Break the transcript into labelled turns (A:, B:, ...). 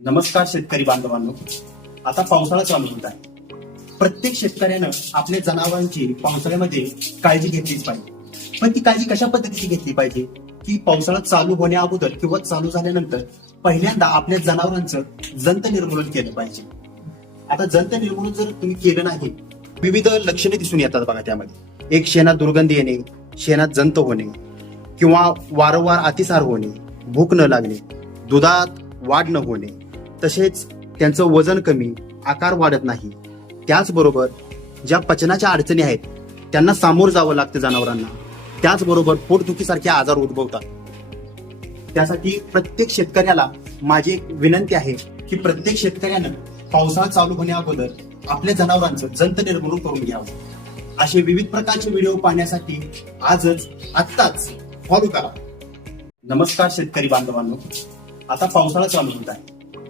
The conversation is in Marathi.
A: नमस्कार शेतकरी बांधवांनो. आता पावसाळा चालू होत आहे. प्रत्येक शेतकऱ्यानं आपल्या जनावरांची पावसाळ्यामध्ये काळजी घेतलीच पाहिजे. पण ती काळजी कशा पद्धतीची घेतली पाहिजे? की पावसाळा चालू होण्या अगोदर किंवा चालू झाल्यानंतर पहिल्यांदा आपल्या जनावरांचं जंत निर्मूलन केलं पाहिजे. आता जंत निर्मूलन जर तुम्ही केलं नाही विविध लक्षणे दिसून येतात बघा त्यामध्ये. एक शेणात दुर्गंधी येणे शेणात जंत होणे किंवा वारंवार अतिसार होणे भूक न लागणे दुधात वाढ न होणे तसेच त्यांचं वजन कमी आकार वाढत नाही. त्याचबरोबर ज्या पचनाच्या अडचणी आहेत त्यांना सामोर जावं लागतं जनावरांना. त्याचबरोबर पोटदुखीसारखे आजार उद्भवतात. त्यासाठी प्रत्येक शेतकऱ्याला माझी एक विनंती आहे की प्रत्येक शेतकऱ्यानं पावसाळा चालू होण्या अगोदर आपल्या जनावरांचं जंत निर्मूलन करून घ्यावं. असे विविध प्रकारचे व्हिडिओ पाहण्यासाठी आजच आत्ताच फॉलो करा. नमस्कार शेतकरी बांधवांनो. आता पावसाळा चालू होत आहे.